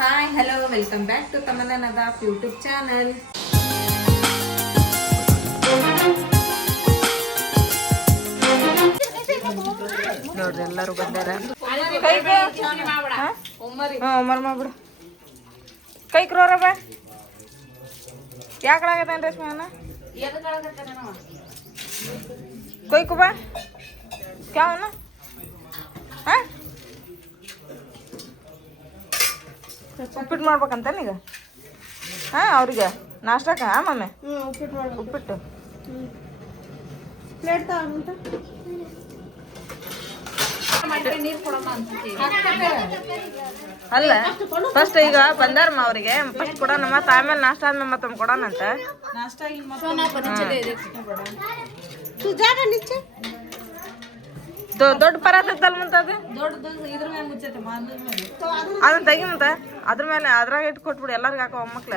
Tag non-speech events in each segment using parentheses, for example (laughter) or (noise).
Hi hello welcome back to Tamanna Nadaf YouTube channel ನೋಡ್ರಿ ಎಲ್ಲರೂ ಬಂದಾರ? ಒಮ್ಮರ್ ಮಾಡ್ಬಿಡು. ಕೈ ಕ್ರೋರ ಬಾ. ಯಾಕಳಾಗತ್ತೇನು ರೇಷ್ಮೆ ಅಣ್ಣ ಕೊಯ್ಕು ಬಾ ಕ್ಯಾವನ ಹಾಂ? ಉಪ್ಪಿಟ್ಟು ಮಾಡ್ಬೇಕಂತಾನೆ ಈಗ? ಹಾಂ ಅವ್ರಿಗೆ. ನಾಷ್ಟಾಕ ಹಾ ಮಮ್ಮಿ ಉಪ್ಪಿಟ್ಟು ಅಲ್ಲ ಫಸ್ಟ್ ಈಗ ಬಂದಾರಮ್ಮ ಅವ್ರಿಗೆ. ಫಸ್ಟ್ ಕೊಡೋಣ ಮತ್ತೆ ಆಮೇಲೆ ನಾಷ್ಟ ಆದ್ಮೇಲೆ ಮತ್ತೊಮ್ಮೆ ಕೊಡೋಣಂತ. ನಾಷ್ಟ ದೊಡ್ಡ ಪರಾತೈತಲ್ ಮುಂತ ಅದು? ಅದನ್ನ ತೆಗಿ ಮುಂತ ಅದ್ರ ಮೇಲೆ ಅದ್ರಾಗ ಇಟ್ಟು ಕೊಟ್ಬಿಡು ಎಲ್ಲಾರ್ಗ ಹಾಕೋ ಮಕ್ಳ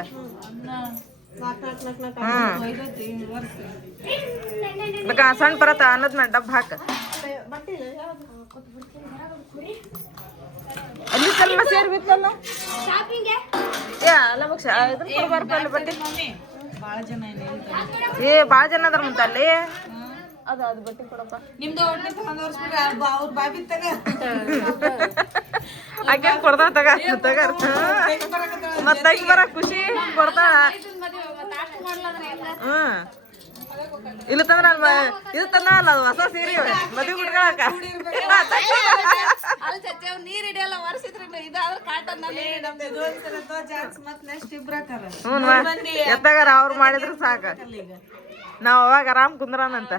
ಸಣ್ಣ ಪರಾತ ಅನ್ನದ್ ಮೇಲೆ ಡಬ್ ಹಾಕ. ಅಲ್ಲಿ ಏ ಭಾಳ ಜನ ಅದ್ರ ಮುಂತ ಅಲ್ಲಿ? ಅದು ಅದು ಬಟ್ಟೆ ಕೊಡಪ್ಪ. ನಿಮ್ದು ಅವ್ರ ಬಾಬಿ ತಗ. ಆಕೆ ಕೊಡ್ತಾಳ ತಗ ತಗ ಮತ್ತೆ ಆಕಿ ಬರ ಖುಷಿ ಕೊಡ್ತಾಳ ಹ್ಮ್. ಇಲ್ಲ ತಂದ್ರ ಇದು ತಂದ ಅಲ್ಲ ಅದು ಹೊಸ ಸೀರೆ. ಮದುವೆ ಕುಟ್ಕೊಳಕ ಚಾನ್ಸ್ ಮತ್ ನೆಕ್ಸ್ಟ್ ಇಬ್ರಾಕಾರ ಹ್ಞೂ ಎತ್ತಾಗಾರ ಅವ್ರು ಮಾಡಿದ್ರು ಸಾಕ. ನಾವ್ ಅವಾಗ ಆರಾಮ್ ಕುಂದ್ರಾನಂತ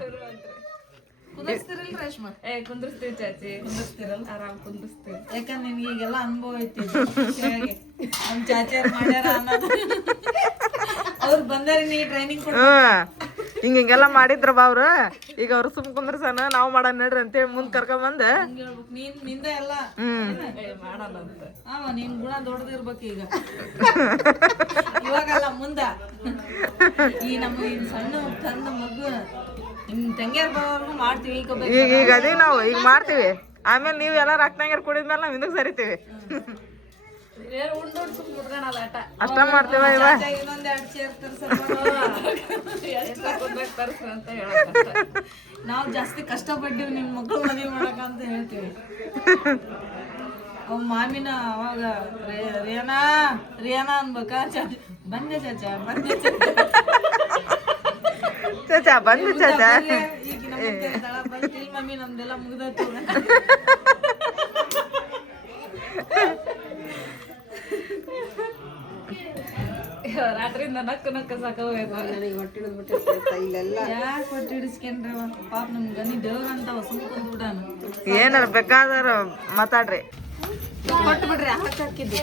ಕುಂದರ್ಸ್ತಿರಲ್ ರೇಷ್ಮಾ? ಏ ಕುಂದ್ರಸ್ತೀವಿ ಚಾಚಿ. ಕುಂದ್ರಸ್ತಿರಲ್ ಆರಾಮ್ ಕುಂದ್ರಸ್ತಿರ್ ಯಾಕಂದ್ರೆ ನಿನ್ಗೆ ಈಗೆಲ್ಲ ಅನುಭವ ಐತಿ ನಮ್ಮ ಚಾಚಾರ್ ಮಾಡ್ಯಾರ ಅನ್ನೋದು. (laughs) ಅವ್ರು ಬಂದಾರ ನೀ ಟ್ರೈನಿಂಗ್ ಕೊಡ ಹ್ಮ್. ಹಿಂಗ ಹಿಂಗೆಲ್ಲ ಮಾಡಿದ್ರ ಬಾ ಅವ್ರು. ಈಗ ಅವ್ರು ಸುಮ್ ಕುಂದ್ರಸನ ನಾವು ಮಾಡೋಣ ನಡ್ರಿ ಅಂತೇಳಿ ಮುಂದ್ ಕರ್ಕೊಂಬಂದ. ಹೇಳ್ಬೇಕು ನೀನ್ನಿಂದ ಎಲ್ಲ ಹ್ಮ್. ಮಾಡಲ್ಲ ಅಂತ. ಹೇಳಿ ನಿನ್ ಗುಣ ದೊಡ್ಡದಿರ್ಬೇಕು ಈಗ. (laughs) ಇವಾಗಲ್ಲ ಮುಂದ. ಈ ನಮ್ಮ ಈ ಸಣ್ಣ ತಂದ ಮಗು ನಿಮ್ ತಂಗಿಯರ್ ಬರೋರ್ಗು ಮಾಡ್ತೀವಿ ಈಗ ಅದೇ ನಾವು ಈಗ ಮಾಡ್ತೀವಿ. ಆಮೇಲೆ ನೀವು ಎಲ್ಲ ರಕ್ತಂಗರ್ ಕುಡಿದ್ಮೇಲೆ ನಾವು ಹಿಂದಕ್ಕೆ ಸರಿತೀವಿ. ಅಷ್ಟ ಮಾಡ್ತೇವ ಇವ? ಇನ್ನೊಂದ್ ಎರಡ್ ಚೇರ್ (laughs) ಅಂತ (laughs) ನಾವ್ ಜಾಸ್ತಿ ಕಷ್ಟಪಟ್ಟಿವಿ ನಿಮ್ ಮಕ್ಳು ಮದ್ವೆ ಮಾಡಕ ಅಂತ ಹೇಳ್ತೀವಿ. ಅವ್ ಮಾಮಿನ ಅವಾಗ ರಿಯಾನಾ ರೇನಾ ರೇನಾ ಅನ್ಬೇಕಾ? ಚಾಚಾ ಬಂದೆ ಚಾಚಾ ಬಂದೆ ಚಾಚಾ ಬಂದು ಚಾಚಾ ಈಗ ಮಮ್ಮಿ ನಮ್ದೆಲ್ಲ ಮುಗ್ದತ್ತು (laughs) ರಾತ್ರಿಯಿಂದ ನಕ್ಕು ನಕ್ಕು ಇಲ್ಲೆಲ್ಲ. ಯಾಕೆ ಹೊಟ್ಟೆ ಹಿಡಿಸ್ಕೊಂಡ್ರೆ ಪಾಪ ನಮ್ ಗನಿ ದೇವ್ರ ಅಂತ ಸುಮ್ಮನೆ ಬಿಡಾನ ಏನಾರ ಬೇಕಾದ್ರ ಮಾತಾಡ್ರಿ. ಕೊಟ್ಟು ಬಿಡ್ರಿ ಹಾಕಿ ಹಾಕಿದ್ದು.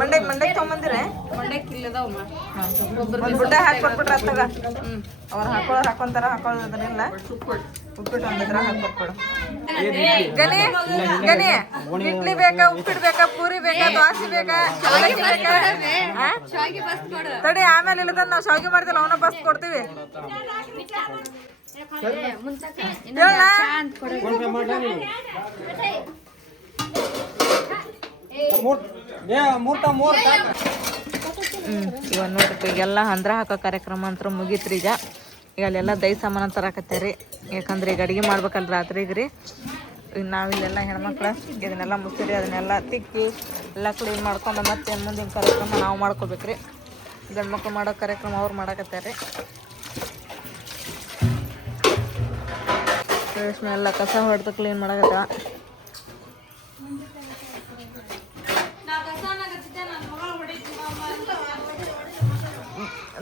ಮಂಡೆ ಮಂಡೆ ತೊಗೊಂಬಂದಿರ? ಮಂಡ್ಯಕ್ಕೆ ಇಲ್ಲದವ ಒಂದ್ ಬುಡ್ಡ ಹಾಕಿ ಕೊಟ್ಬಿಟ್ರ ಅತ್ತಾಗ. ಅವ್ರು ಹಾಕೊಳ್ಳೋರು ಹಾಕೊಂತಾರ ಹಾಕೊಳ್ಳೋದ್ರಿಲ್ಲ ಉಪ್ಪಿಟ್ಟು ಒಂದಿದ್ರ ಗನಿ ಇಡ್ಲಿ ಬೇಕಾ ಉಪ್ಪಿಟ್ಟು ಬೇಕಾ ಪೂರಿ ಬೇಕಾ ದೋಸೆ ಬೇಕಾ ಅವಲಕ್ಕಿ ಬೇಕಾ? ತಡಿ ಆಮೇಲೆ ಇಲ್ಲದ ನಾವು ಶಾವಿಗೆ ಮಾಡ್ತಿಲ್ಲ ಅವನ ಬಸ್ ಕೊಡ್ತೀವಿ. ಹೇಳ ಹ್ಮ್ ಇವಾಗ ನೋಡ್ರಿ ಈಗೆಲ್ಲ ಹಂದ್ರ ಹಾಕೋ ಕಾರ್ಯಕ್ರಮ ಅಂತ ಮುಗೀತ್ರಿ ಈಗ. ಈಗ ಅಲ್ಲೆಲ್ಲ ದೈ ಸಾಮಾನು ತರಾಕತ್ತೀರಿ ಯಾಕಂದ್ರೆ ಈಗ ಅಡಿಗೆ ಮಾಡ್ಬೇಕಲ್ಲ ರಾತ್ರಿಗೆ ರೀ ಈಗ ನಾವಿಲ್ಲೆಲ್ಲ ಹೆಣ್ಮಕ್ಳು ಇದನ್ನೆಲ್ಲ ಮುಚ್ಚಿರಿ ಅದನ್ನೆಲ್ಲ ತಿಕ್ಕಿ ಎಲ್ಲ ಕ್ಲೀನ್ ಮಾಡ್ಕೊಂಡು ಮತ್ತೆ ಮುಂದಿನ ಕಾರ್ಯಕ್ರಮ ನಾವು ಮಾಡ್ಕೋಬೇಕ್ರಿ. ಗಂಡು ಮಕ್ಳು ಮಾಡೋ ಕಾರ್ಯಕ್ರಮ ಅವ್ರು ಮಾಡಕತ್ತಾರೆ ರೇಷ್ಮೆ ಎಲ್ಲ ಕಸ ಹೊಡೆದು ಕ್ಲೀನ್ ಮಾಡಕತ್ತಾಳ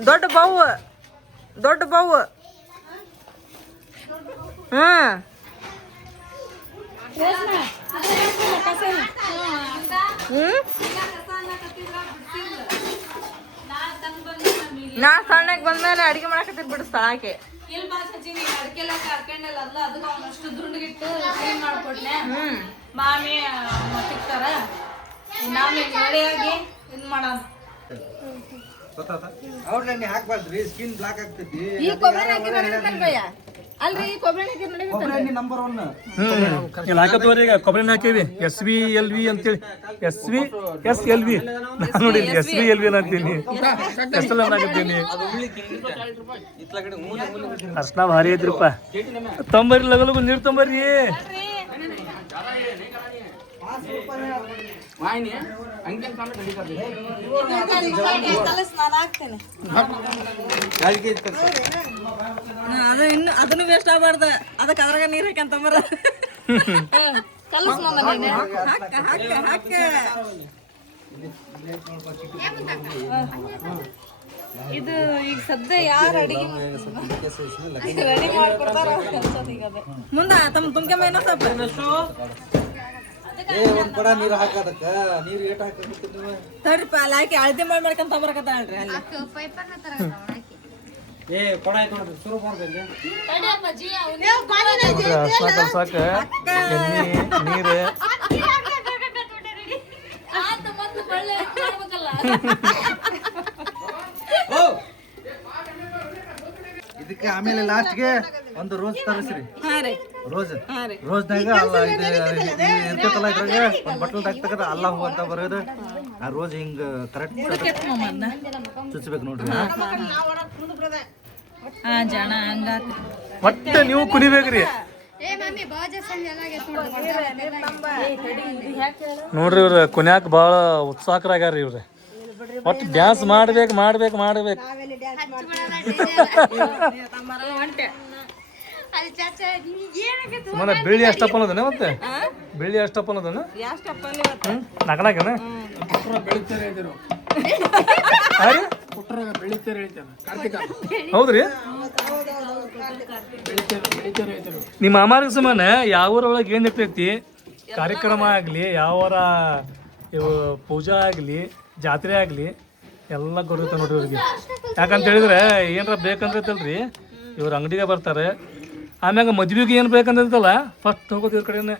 ದೊಡ್ಡ ಬಾವು ದೊಡ್ಡ ಬಾವು. ಹಾ. ನಾ ಸಣ್ಣಕ್ ಬಂದ್ಮೇಲೆ ಅಡಿಗೆ ಮಾಡಕತ್ತಿ ಬಿಡಿಸ್ತಾಳ ಸ್ಥಳಕ್ಕೆ. ಇಲ್ಲಿ ಬಾ ಸಚಿ ನೀನ್ ಅಡ್ಕೆಲ್ಲ ಕರ್ಕೊಂಡಲ್ಲ ಅಲ್ಲ ಅದಕ್ಕೆ ಅವನಷ್ಟು ದುಂಡಗಿಟ್ಟು ಕ್ಲೀನ್ ಮಾಡ್ಕೊಟ್ನೆ. ಮಾಮಿ ಸಿಗ್ತಾರ ನಾವು ರೆಡಿಯಾಗಿ ಇದ್ ಮಾಡೋಣ ಔಟ್ಲೈನ್ ಹಾಕ್ಬಾರ್ದ್ರಿ ಸ್ಕಿನ್ ಬ್ಲಾಕ್ ಆಗ್ತೈತಿ. ಈ ಕೊಬ್ಬರಿ ಹಾಕಿದ್ರೆ ಅಲ್ರಿ ಕೊಬ್ಬರಿ ನೋಡಿ ನಂಬರ್ ಒನ್ ಹ್ಮ್. ಇಲ್ಲಿ ಹಾಕತ್ತವ್ರಿ ಈಗ ಕೊಬ್ಬರಿ ಹಾಕಿವಿ. ಎಸ್ ವಿ ಎಲ್ ವಿ ಅಂತೇಳಿ. S V S L V ನಾನು ನೋಡಿ ಎಸ್ ವಿ ಎಲ್ ವಿ ಅಂತೀನಿ ಎಸ್ ಎಲ್ ಹಾಕತ್ತೀನಿ ಅರ್ಶನ ಭಾರಿ ಐತ್ರಿಪ್ಪ ತೊಂಬರ್ರಿ ಲಗಲಗು ನೀರು ಅದು ಇನ್ನು ಅದನ್ನು ವೇಸ್ಟ್ ಆಗ್ಬಾರ್ದ. ಅದಕ್ಕೆ ಅದ್ರಾಗ ನೀರ್ ಹಾಕ್ಯಂತಂಬರ ಕಲಸ್ (laughs) ಮಮ್ಮ ಹಾಕ ಹಾಕ ಹಾಕ ಇದು ಈಗ ಸದ್ಯ ಯಾರು ಅಡಿಗೆ ರೆಡಿ ಮಾಡ್ಕೊಡ್ತಾರ? ಮುಂದೆ ತಮ್ಮ ತುಂಬ್ಕೆ ಏನೋ ಸ್ವಲ್ಪ. ಏ ಒಂದ್ ಕೊಡ ನೀರು ಹಾಕದಕ್ಕ ನೀರು ಏಟ್ ಹಾಕಬೇಕು ನೀವು ತಡ್ರಿಪ್ಪ ಅಲ್ಲಿ ಹಾಕಿ ಅಳತೆ ಮಾಡಿ ಮಾಡ್ಕೊಂತ ತಗೊಂಬರಕತ್ತಾಳ್ರಿ ಅಲ್ಲಿ. ಏ ಕೊಡ ಆಯ್ತು ನೋಡ್ರಿ ಶುರು ಮಾಡ್ಬೇಕು ನೀರು. ಇದಕ್ಕೆ ಆಮೇಲೆ ಲಾಸ್ಟ್ಗೆ ಒಂದು ರೋಸ್ ತರಿಸ್ರಿ. ಹಾ ರೀ. ರೋಸ್ ರೋಜ್ನಾಗ ಅಲ್ಲ ಇದು ಇರ್ತೈತಲ್ಲ ಇದ್ರಾಗ ಒಂದು ಬಟ್ಲದಾಗ ತೆಗೆದ ಅಲ್ಲ ಹೂ ಅಂತ ಬರೋದು. ಆ ರೋಜ್ ಹಿಂಗ ಕರೆಕ್ಟ್ ಚುಚ್ಚಬೇಕು ನೋಡ್ರಿ. ಮತ್ತೆ ನೀವು ಕುನಿಬೇಕ್ರಿ ನೋಡ್ರಿ ಇವ್ರ ಕುನ್ಯಾಕ ಭಾಳ ಉತ್ಸಾಹಕರಾಗ್ಯಾರ ಇವ್ರೆ. ಒಟ್ಟು ಡ್ಯಾನ್ಸ್ ಮಾಡ್ಬೇಕು ಮಾಡ್ಬೇಕು ಮಾಡ್ಬೇಕು. ಸುಮ್ಮನೆ ಬೆಳ್ಳಿ ಅಷ್ಟಪ್ಪ ಅನ್ನೋದನ್ನ ಮತ್ತೆ? ಬೆಳ್ಳಿ ಅಷ್ಟಪ್ಪ ಹ್ಮ್ ನಾಕನಾಕನ ಹೌದ್ರಿ? ನಿಮ್ಮ ಮಾಮಾರಿಗೆ ಸಮಾನ ಯಾವ ಊರೊಳಗೆ ಏನ್ ಇರ್ತೈತಿ? ಕಾರ್ಯಕ್ರಮ ಆಗ್ಲಿ ಯಾವರ ಇವು ಪೂಜಾ ಆಗ್ಲಿ ಜಾತ್ರೆ ಆಗ್ಲಿ ಎಲ್ಲ ಗೊತ್ತ ನೋಡ್ರಿ ಇವ್ರಿಗೆ. ಯಾಕಂತ ಹೇಳಿದ್ರೆ ಏನಾರ ಬೇಕಂದ್ರೈತಲ್ರಿ ಇವ್ರ ಅಂಗಡಿಗೆ ಬರ್ತಾರೆ. ಆಮ್ಯಾಗ ಮದ್ವಿಗೆ ಏನ್ ಬೇಕಂತಲ್ಲ ಫಸ್ಟ್ ಹೋಗೋದು ಇದ್ರ ಕಡೆನೆ.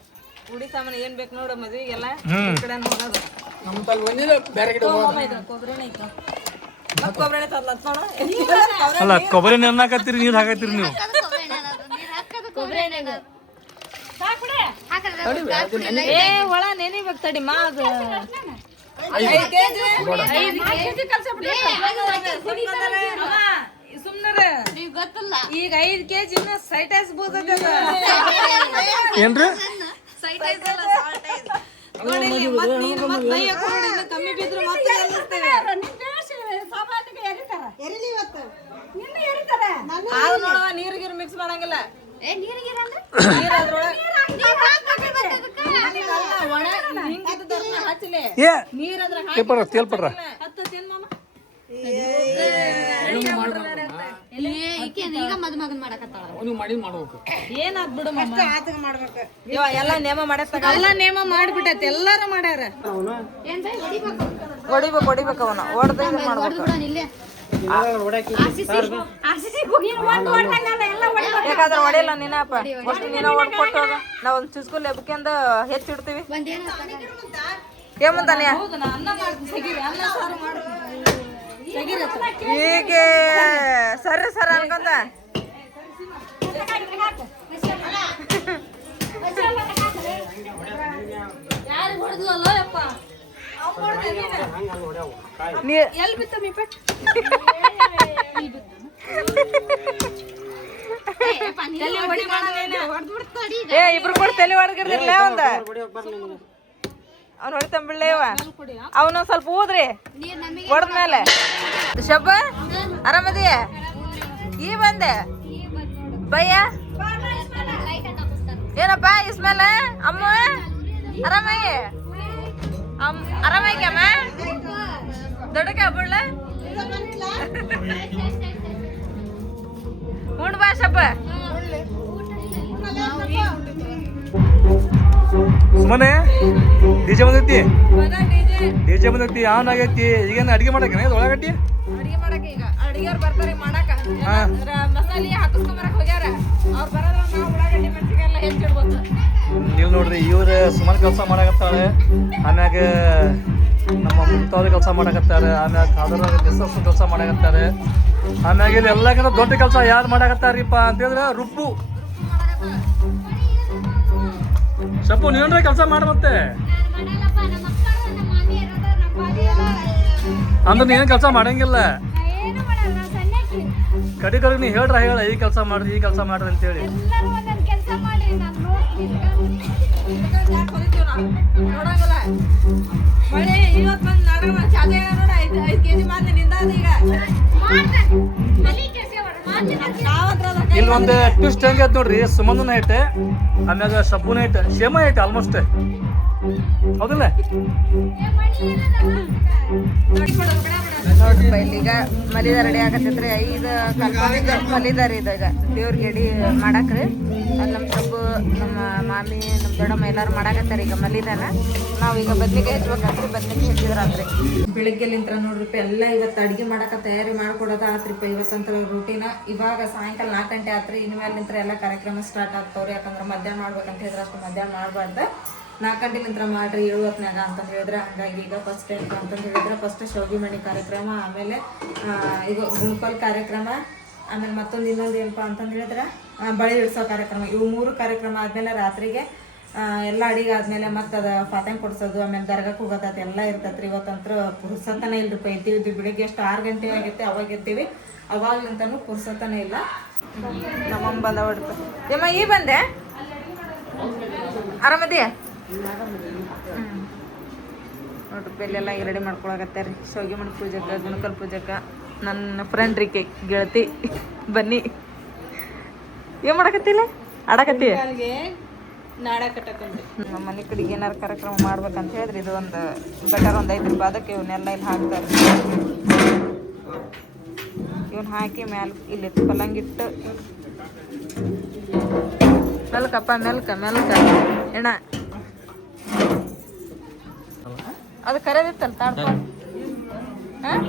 ಉಡಿ ಸಾಮಾನು ಏನ್ ಬೇಕು ನೋಡು ಮದ್ವೆಗೆಲ್ಲ ಈ ಕಡೆ ನೋಡು. ಅಲ್ಲ ಕೊಬ್ಬರಿ ನೆನ್ನಾಕತ್ತೀರಿ ನೀರು ಹಾಕತ್ತೀರಿ ನೀವು? ಏ ಒಳ ನೆನಿಬೇಕು ತಡಿ ಮಾ ಅದು. ಐದು. ಕೆಜಿ. ಕೆಜಿ ಸುಮ್ನರ ಈಗ ಐದ್ ಕೆಜಿ ಸೈಟೈಸ್ ಬೂದದ ಏನ್ರಿ? ಕಮ್ಮಿ ಬಿದ್ರು ಮತ್ತೆ ಮಿಕ್ಸ್ ಮಾಡಂಗಿಲ್ಲ. ನೀರ್ ಅದ್ರ? ಅಲ್ಲ, ಹತ್ತ. ಏನಾದ್ ಬಿಡು ಎಲ್ಲ ನೇಮ ಮಾಡತ್ತ ಎಲ್ಲ ನೇಮ ಮಾಡ್ಬಿಟ್ಟೈತಿ ಎಲ್ಲಾರು ಮಾಡ್ಯಾರ. ಹೊಡಿಬೇಕು? ಹೊಡಿಬೇಕು ಅವನ. ಹೊಡೆದ ಮಾಡ್ಬೇಕು? ಯಾಕಂದ್ರೆ ಹೊಡೆಯಲ್ಲ ನೀನಪ್ಪ. ಅಷ್ಟು ನೀನ ಹೊಡ್ಕೊಟ್ಟು ಹೋಗ. ನಾವ್ ಒಂದ್ ಚಿಸ್ಕುಲ್ ಎಬ್ಕೆಂದ ಹೆಚ್ಚಿಡ್ತೀವಿ ಏಮಂತಾನೆ ಸಾರು ಸರಿ ಸರ್ ಎಲ್ಲಿ ಬಿತ್ತ ಮೀ ಪೆಟ್ ಏ ಇಬ್ರು ಕೂಡ ತಲೆ ಹೊಡ್ಗಿರ್ದಿರ್ಲ ಒಂದ? ಅವ್ನು ಹೊಡಿತಂಬಿಳ್ಳೆ ಇವ. ಅವನು ಸ್ವಲ್ಪ ಊದ್ರಿ. ಹೊಡೆದ್ಮೇಲೆ ಶಬ್ಬ ಆರಾಮದಿಯ ಈ ಬಂದೆ. ಭಯ್ಯ ಏನಪ್ಪ ಇಸ್ಮೇಲ ಅಮ್ಮ ಆರಾಮಾಗಿ? ಅಮ್ ಆರಾಮಾಗಿ ಅಮ್ಮ? ದೊಡ್ಡಕ್ಕೆ ಹಬ್ಬಳ್ಳ ಉಂಡ್ ಬಾ ಶಬ್ಬ. ಸುಮ್ಮನೆ ಡಿಜೆ ಬಂದೈತಿ? ಡಿಜೆ ಬಂದೈತಿ ಆನ್ ಆಗೈತಿ. ಈಗೇನು ಅಡಿಗೆ ಮಾಡಕ್ಕೆ ಒಳಗಟ್ಟಿ? ಅಡಿಗೆ ಮಾಡಕ್ಕೆ ಈಗ. ಅಡಿಗೆಯವ್ರು ಬರ್ತಾರೆ ಮಾಡಾಕ ಹಾ. ಮಸಾಲೆ ಹಾಕಿಸ್ಕೊಂಬರಕ್ ಹೋಗ್ಯಾರ. ಅವ್ರು ಬರೋದ್ರ ನಾವು ಉಳ್ಳಾಗಡ್ಡಿ ಮೆಣಸಿನ್ಕಾಯಿ ಎಲ್ಲ ಹೆಚ್ಚಿಡ್ಬೋದು ನೀವು ನೋಡ್ರಿ ಇವ್ರ ಸುಮಾರು ಕೆಲಸ ಮಾಡಕತ್ತಾಳೆ. ಆಮ್ಯಾಗ ನಮ್ಮ ಮುಕ್ತವ್ರ ಕೆಲಸ ಮಾಡಕತ್ತಾರೆ. ಆಮ್ಯಾಗ ಅದರ ಮಿಸ್ಸಸ್ ಕೆಲಸ ಮಾಡಕತ್ತಾರೆ. ಆಮ್ಯಾಗ ಇಲ್ಲಿ ಎಲ್ಲಕ್ಕಿಂತ ದೊಡ್ಡ ಕೆಲಸ ಯಾರು ಮಾಡಕತ್ತಾರಿಪ್ಪ ಹೇಳಿದ್ರೆ ರುಬ್ಬು. ಶಪ್ಪು ನೀವೇನ್ರ ಕೆಲಸ ಮಾಡ ಮತ್ತೆ. ಅಂದ್ರೆ ನೀನು ಕೆಲಸ ಮಾಡಂಗಿಲ್ಲ. ಕಡಿ ಕಡೆ ನೀ ಹೇಳ್ರ, ಹೇಳ, ಈ ಕೆಲಸ ಮಾಡ್ರಿ, ಈ ಕೆಲಸ ಮಾಡ್ರಿ ಅಂತೇಳಿ. ಈಗ ಇಲ್ಲಿ ಒಂದು ಟ್ವಿಸ್ಟ್ ಹೆಂಗೈತೆ ನೋಡ್ರಿ ಸುಮಂದನ ಐತೆ ಆಮ್ಯಾಗ ಶಬ್ಬುನ ಐತೆ ಸೇಮ ಐತೆ ಆಲ್ಮೋಸ್ಟ್ ಹೌದಿಲ್ಲ? ನೋಡ್ರಿ ಇಲ್ಲಿಗ ಮಲಿದ ರೆಡಿ ಆಗತ್ತೈತ್ರಿ ಐದು ಕಲ್ಪನಿಕ ಮಲಿದಾರ ಇದಾಗ ದೇವ್ರಿಗೆ ಎಡಿ ಮಾಡಾಕ್ರಿ. ಅಲ್ಲಿ ನಮ್ಮ ಸಬ್ಬು ನಮ್ಮ ಮಾಮಿ ನಮ್ಮ ದೊಡ್ಡಮ್ಮ ಎಲ್ಲರೂ ಮಾಡಾಕತ್ತಾರ ಈಗ ಮಲಿದಾನ ನಾವೀಗ ಬದ್ನಿಗೆ ಹಚ್ಬೇಕಂತ್ರಿ ಬದ್ನಿಗೆ ಹಚ್ಚಿದ್ರಾತ್ರಿ ಬೆಳಿಗ್ಗೆಲಿಂತ್ರ ನೋಡ್ರಿಪ್ಪ ಎಲ್ಲ ಇವತ್ತು ಅಡಿಗೆ ಮಾಡಕ್ಕೆ ತಯಾರಿ ಮಾಡ್ಕೊಡೋದು ಆತ್ರಿಪ್ಪ. ಇವತ್ತಂತರ ರೂಟೀನ ಇವಾಗ ಸಾಯಂಕಾಲ ನಾಲ್ಕು ಗಂಟೆ ಆತ್ರಿ. ಇನ್ಮೇಲಿಂತ್ರ ಎಲ್ಲ ಕಾರ್ಯಕ್ರಮ ಸ್ಟಾರ್ಟ್ ಆಗ್ತಾವ್ರಿ. ಯಾಕಂದ್ರೆ ಮಧ್ಯಾಹ್ನ ಮಾಡ್ಬೇಕಂತ ಹೇಳಿದ್ರೆ ಅಷ್ಟು ಮಧ್ಯಾಹ್ನ ಮಾಡಬಾರ್ದು. ನಾಲ್ಕು ಗಂಟೆಲಿಂತ್ರ ಮಾಡ್ರಿ, ಏಳು ಅಂತಂದು ಹೇಳಿದ್ರೆ, ಹಂಗಾಗಿ ಈಗ ಫಸ್ಟ್ ಟೈಮ್ ಅಂತಂದು ಹೇಳಿದ್ರೆ ಫಸ್ಟ್ ಶೋಗಿ ಮಣಿ ಕಾರ್ಯಕ್ರಮ, ಆಮೇಲೆ ಈಗ ಗುಣಕಲ್ ಕಾರ್ಯಕ್ರಮ, ಆಮೇಲೆ ಮತ್ತೊಂದು ಇನ್ನೊಂದು ಏನಪ್ಪ ಅಂತಂದು ಹೇಳಿದ್ರೆ ಬಳೆ ಇಳಿಸೋ ಕಾರ್ಯಕ್ರಮ. ಇವು ಮೂರು ಕಾರ್ಯಕ್ರಮ ಆದಮೇಲೆ ರಾತ್ರಿಗೆ ಎಲ್ಲ ಅಡಿಗೆ ಆದಮೇಲೆ ಮತ್ತು ಅದು ಕೊಡ್ಸೋದು, ಆಮೇಲೆ ದರ್ಗಕ್ಕೆ ಹೋಗೋದು ಎಲ್ಲ ಇರ್ತೈತೆ ರೀ ಇವತ್ತಂತೂ ಪುರ್ಸತ್ತನೇ ಇಲ್ರಿಪ್ಪ ಎದ್ದೀವಿ ಬೆಳಿಗ್ಗೆ ಎಷ್ಟು ಆರು ಗಂಟೆ ಆಗೈತೆ, ಅವಾಗ ಇರ್ತೀವಿ ಅವಾಗ್ಲಿಂತನೂ ಪುರ್ಸತ್ತನೇ ಇಲ್ಲ. ನಮ್ಮಮ್ಮ ಬಂದ ಹೊಡ್ತ ಏಮ್ಮ ಈ ಬಂದೆ? ಆರಾಮದಿಯಾ? ನೋಡ್ರಿ ಬೆಲ್ಲೆಲ್ಲ ರೆಡಿ ಮಾಡ್ಕೊಳಕತ್ತಾರೆ ಶಾವಿಗೆ ಮಣಿ ಪೂಜಕ್ಕೆ ಗುಣಕಲ್ ಪೂಜಕ್ಕೆ ನನ್ನ ಫ್ರೆಂಡ್ ರೀಕೆ ಗೆಳತಿ ಬನ್ನಿ. ಏನು ಮಾಡಕತ್ತಿಲ್ಲ ಆಡಕತ್ತಿ? ನಾಡ ನಮ್ಮ ಮನೆ ಕಡೆಗೆ ಏನಾರು ಕಾರ್ಯಕ್ರಮ ಮಾಡ್ಬೇಕಂತ ಹೇಳಿದ್ರೆ ಇದು ಒಂದು ಗಟಾರ ಒಂದು ಐದು ರೂಪಾಯಿ ಅದಕ್ಕೆ ಇವನ್ನೆಲ್ಲ ಇಲ್ಲಿ ಹಾಕ್ತಾರೆ. ಇವನ್ ಹಾಕಿ ಮ್ಯಾಲ ಇಲ್ಲಿ ಪಲ್ಲಂಗಿಟ್ಟು ಮೆಲ್ಕಪ್ಪ ಮೆಲ್ಕ ಮೆಲ್ಕ ಎಣ ಅದು ಕರೆದಿತ್ತಲ್ಲ ತಾಡ್ಕೊ ಹಾಂ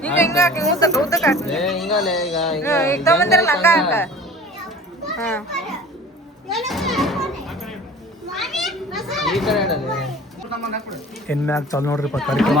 ಈಗ ಹಿಂಗ ಹಾಕಿ ಉದ್ದಕ್ಕ ಉದ್ದಕ್ಕ ಹಾಕಿ ಹ್ಮ್, ಈಗ ತಗೊಂಬಂದಿರಲ್ಲ ಹಂಗ ಹಾಕ ಹಾಂ ಎನ್ಮ್ಯಾಗ ಚಾಲು ನೋಡ್ರಿಪ್ಪ ಕಾರ್ಯಕ್ರಮ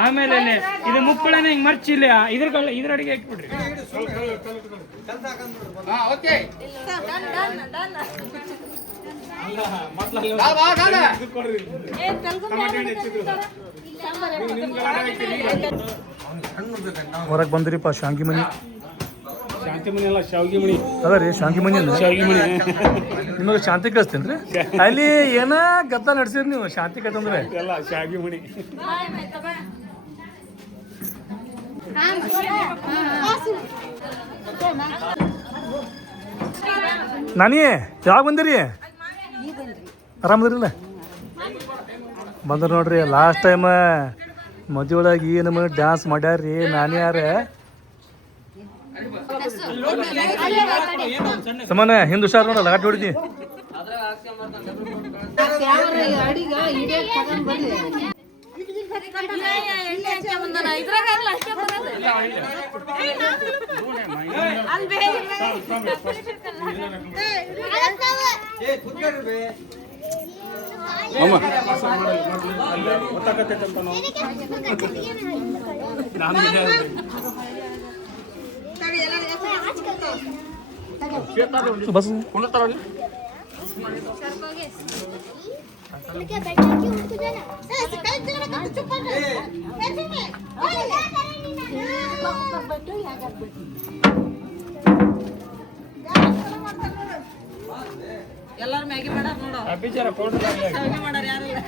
ಆಮೇಲೆ ಅಲ್ಲಿ ಇದು ಮುಕ್ಕಳನ ಹಿಂಗ್ ಮರ್ಚಿ ಇಲ್ಲಿ ಇದ್ರ ಇದ್ರ ಅಡಿಗೆ ಹಾಕ್ಬಿಡ್ರಿ. ಹೊರಗೆ ಬಂದ್ರಿಪ್ಪ ಶಾಂಗಿ ಮನಿ ಶಾಂತಿ ಮನಿ ಅಲ್ಲ ಶಾವಿಗೆ ಮಣಿ ಅದ ರೀ ಶಾಂಗಿ ಮನಿ ಅಂದ್ರೆ ಶಾವಿಗೆ ಮಣಿ ನಿಮಗೆ ಶಾಂತಿ ಕಳಿಸ್ತೇನೆ ರೀ ಅಲ್ಲಿ ಏನ ಗದ್ದ ನಡೆಸಿರಿ ನೀವು? ಶಾಂತಿ ಕಟ್ಟಂದ್ರೆ ಎಲ್ಲ ಶಾವಿಗೆ ಮಣಿ ನಾನಿ ಯಾವಾಗ ಬಂದಿರಿ? ಆರಾಮದಿರಿಲ್ಲ ಬಂದ್ರ ನೋಡ್ರಿ ಲಾಸ್ಟ್ ಟೈಮ್ ಮದುವೆ ಒಳಗೆ ಏನು ಮಾಡಿ ಡ್ಯಾನ್ಸ್ ಮಾಡ್ಯಾರ್ರಿ ನಾನು ಯಾರ? ಸಮಾನ ಹಿಂದ್ ಹುಷಾರ್ ನೋಡ ಲಗಾಟ್ ಹೊಡಿದಿ ಬಸ್ ಎಲ್ಲಾರು ಮ್ಯಾಗಿ ಮಾಡಾರ ನೋಡೋ ಅಭಿಚಾರ ಪೌಡರ್ ಮಾಡಾರ ಯಾರಿಲ್ಲ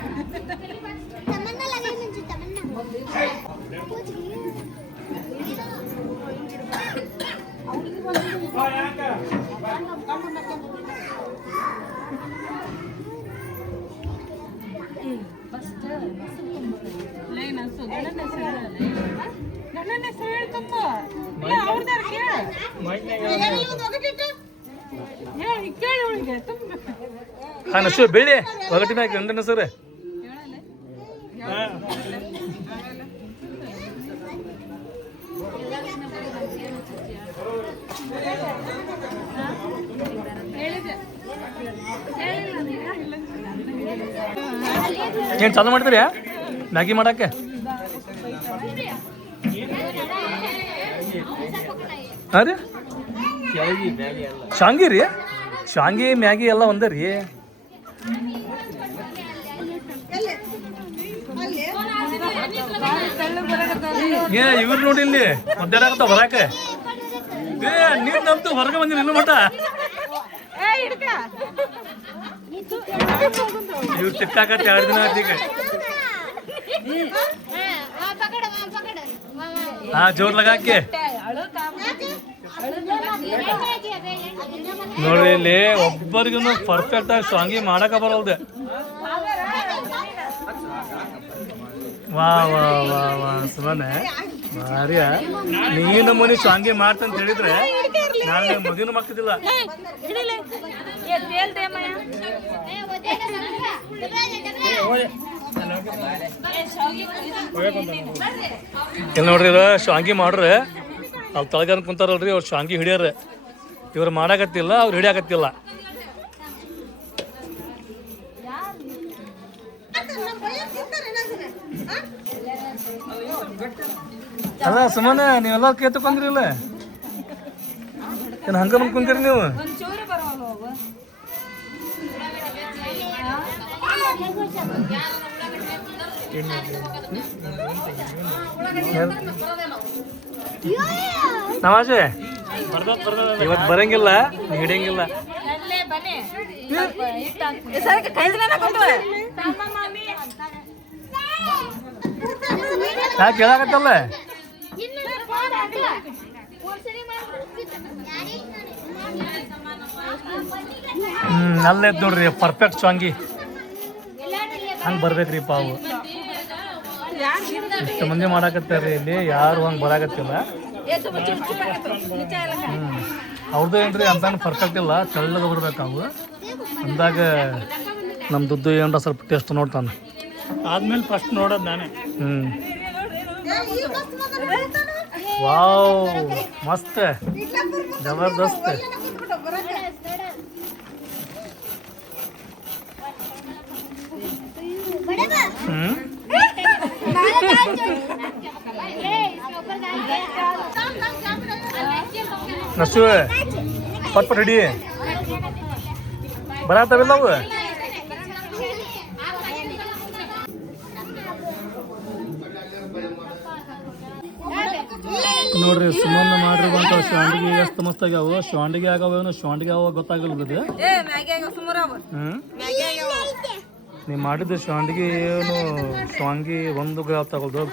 ಹಾ ನಸು ಬೆಳಿ ಒಗಟಿನ ಹಾಕಿ ಗಂಡನ ಸರ್. ಏನು ಚಾಲು ಮಾಡ್ತೀರಿ? ಮ್ಯಾಗಿ ಮಾಡಕ್ಕೆ? ಹಾಂ ರೀ? ಶಾಂಗಿ ರೀ? ಶಾಂಗಿ, ಮ್ಯಾಗಿ ಎಲ್ಲ ಒಂದೇ ರೀ. ಏ, ಇವ್ರು ನೋಡಿ ಇಲ್ಲಿ ಮಧ್ಯಾಹ್ನ ಆಗತ್ತ ಬರಾಕೆ ನಮ್ದು ಹೊರಗೆ ಮಟ ಇವ್ರು ಎರಡು ದಿನ ಆಯ್ತು ಹಾ ಜೋರ್ ಲಗಾಕೆ. ನೋಡ್ರಿ ಇಲ್ಲಿ ಒಬ್ಬರಿಗೂ ಪರ್ಫೆಕ್ಟ್ ಆಗಿ ಸಾಂಗಿ ಮಾಡಕ ಬರೋದೆ ವಾ ವಾ ವಾ ವಾ ಸುಮ್ಮನೆ ಭಾರಿಯ ನೀನು ಮನಿ ಸ್ವಾಂಗಿ ಮಾಡ್ತಂತ ಹೇಳಿದ್ರೆ ನಾನು ಮದುವೆ ಮಾಡ್ತಿದ್ದಿಲ್ಲ. ಇಲ್ಲಿ ನೋಡ್ರಿ ಶಾಂಗಿ ಮಾಡ್ರೆ ಅಲ್ಲಿ ತಳಗನ್ ಕುಂತಾರಲ್ರಿ, ಅವ್ರು ಶಾಂಗಿ ಹಿಡಿಯಾರ ಇವ್ರು ಮಾಡಾಕತ್ತಿಲ್ಲ, ಅವ್ರು ಹಿಡಿಯಾಕತ್ತಿಲ್ಲ. ಅಲ್ಲ ಸುಮ್ಮನೆ ನೀವೆಲ್ಲ ಕೇತಕೊಂದ್ರಿ ಇಲ್ಲ? ಏನು ಹಂಗ ಕುಂತೀರಿ ನೀವು? ನಮಾಜೆ? ಇವತ್ತು ಬರಂಗಿಲ್ಲ, ಹಿಡಿಯಂಗಿಲ್ಲ. ಯಾಕೆ ಹೇಳಾಕತ್ತಲ್ಲ? ಹ್ಮ್ ಅಲ್ಲೇ ಐತ್ ನೋಡ್ರಿ ಪರ್ಫೆಕ್ಟ್ ಸಾಂಗಿ ಹಂಗೆ ಬರ್ಬೇಕ್ರಿ ಪಾವು. ಇಷ್ಟು ಮಂದಿ ಮಾಡಾಕತ್ತಾರ್ರಿ ಇಲ್ಲಿ ಯಾರು ಹಂಗೆ ಬರಾಕತ್ತಿಲ್ಲ. ಹ್ಮ್ ಅವ್ರದ್ದು ಏನ್ರಿ ಅಂತ ಪರ್ಫೆಕ್ಟ್ ಇಲ್ಲ ತೆಳ್ಳಗೆ ಬರ್ಬೇಕು ಅವು. ಅಂದಾಗ ನಮ್ಮ ದುಡ್ಡು ಏನ್ರ ಸ್ವಲ್ಪ ಟೇಸ್ಟ್ ನೋಡ್ತಾನೆ. ಆದ್ಮೇಲೆ ಫಸ್ಟ್ ನೋಡೋದ್ ನಾನೇ. ಹ್ಮ್. ವಾವ್ ಮಸ್ತ್ ಜಬರ್ದಸ್ತ್ ಹ್ಮ್ ನಶು ಪಟ್ ಪಟ್ ಹಿಡಿ ಬರತ್ತವಿಲ್ಲ ಅವು ನೋಡ್ರಿ ಸುಮ್ಮನೆ ಮಾಡಿರುವಂತ ಶಾಂಡಿಗೆ ಎಷ್ಟು ಮಸ್ತ್ ಆಗ್ಯಾವ ಶಾಂಡಿಗೆ ಆಗವೇನು ಶಾಂಡಿಗೆ ಹ್ಮ್? ಮ್ಯಾಗಿ ನೀವು ಮಾಡಿದ ಶಾಂಡಿಗೆ ಏನು ಶಾಂಡಿಗೆ ಒಂದು ಗ್ರಾಫ್ ತಗೊಳ್ದು.